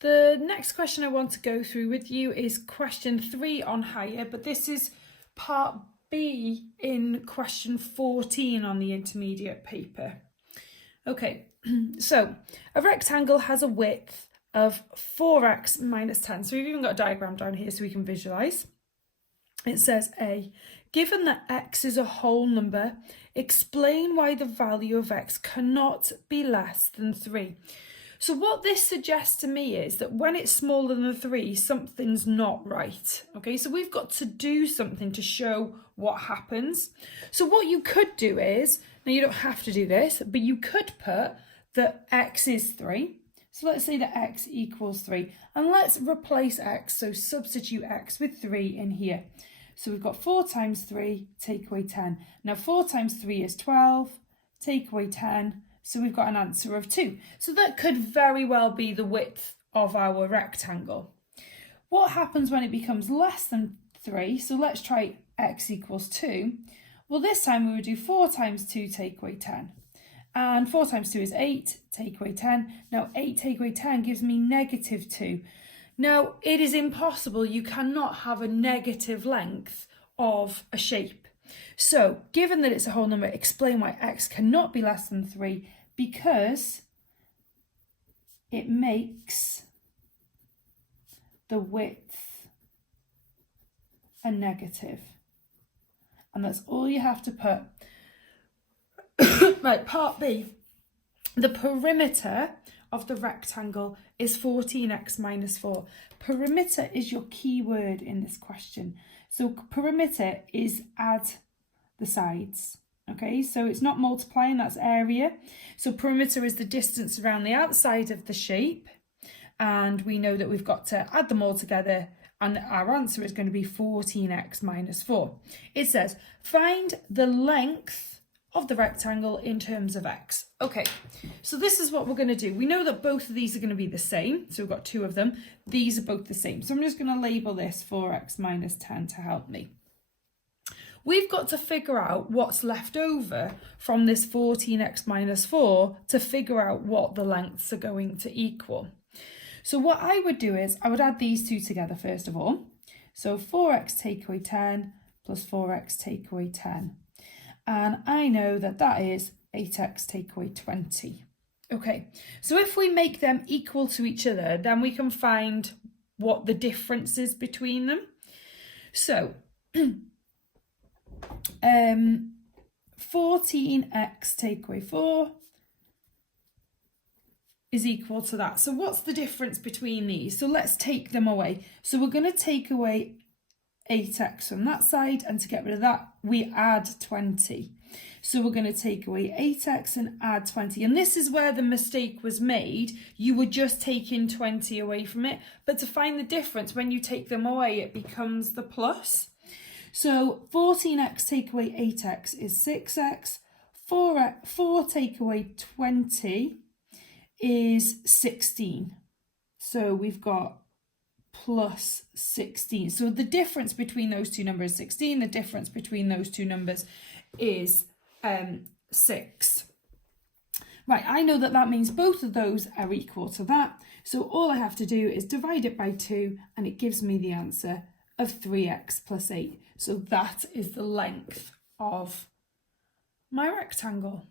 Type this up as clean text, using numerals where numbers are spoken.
The next question I want to go through with you is question 3 on higher, but this is part B in question 14 on the intermediate paper. Okay, so a rectangle has a width of 4x minus 10. So we've even got a diagram down here so we can visualize. It says A, given that x is a whole number, explain why the value of x cannot be less than 3. So what this suggests to me is that when it's smaller than 3, something's not right. Okay, so we've got to do something to show what happens. So what you could do is, now you don't have to do this, but you could put that x is 3. So let's say that x equals 3. And let's replace x, so substitute x with 3 in here. So we've got 4 times 3, take away 10. Now 4 times 3 is 12, take away 10. So we've got an answer of 2. So that could very well be the width of our rectangle. What happens when it becomes less than 3? So let's try x equals 2. Well, this time we would do 4 times 2, take away 10. And 4 times 2 is 8, take away 10. Now 8 take away 10 gives me negative 2. Now it is impossible, you cannot have a negative length of a shape. So given that it's a whole number, explain why x cannot be less than 3, because it makes the width a negative. And that's all you have to put. Right, part B. The perimeter of the rectangle is 14x minus 4. Perimeter is your key word in this question. So perimeter is add the sides. Okay, so it's not multiplying, that's area. So perimeter is the distance around the outside of the shape. And we know that we've got to add them all together, and our answer is going to be 14x minus 4. It says, find the length of the rectangle in terms of x. Okay, so this is what we're going to do. We know that both of these are going to be the same. So we've got 2 of them. These are both the same. So I'm just going to label this 4x minus 10 to help me. We've got to figure out what's left over from this 14x minus 4 to figure out what the lengths are going to equal. So what I would do is I would add these 2 together first of all. So 4x take away 10 plus 4x take away 10. And I know that that is 8x take away 20. Okay, so if we make them equal to each other, then we can find what the difference is between them. So 14x take away 4 is equal to that. So what's the difference between these? So let's take them away. So we're going to take away 8x from that side, and to get rid of that, we add 20. So we're going to take away 8x and add 20. And this is where the mistake was made. You were just taking 20 away from it. But to find the difference, when you take them away, it becomes the plus. So 14x take away 8x is 6x. 4 take away 20 is 16. So we've got plus 16. So the difference between those two numbers is 16. The difference between those two numbers is 6. Right, I know that that means both of those are equal to that. So all I have to do is divide it by 2 and it gives me the answer of 3x plus 8. So that is the length of my rectangle.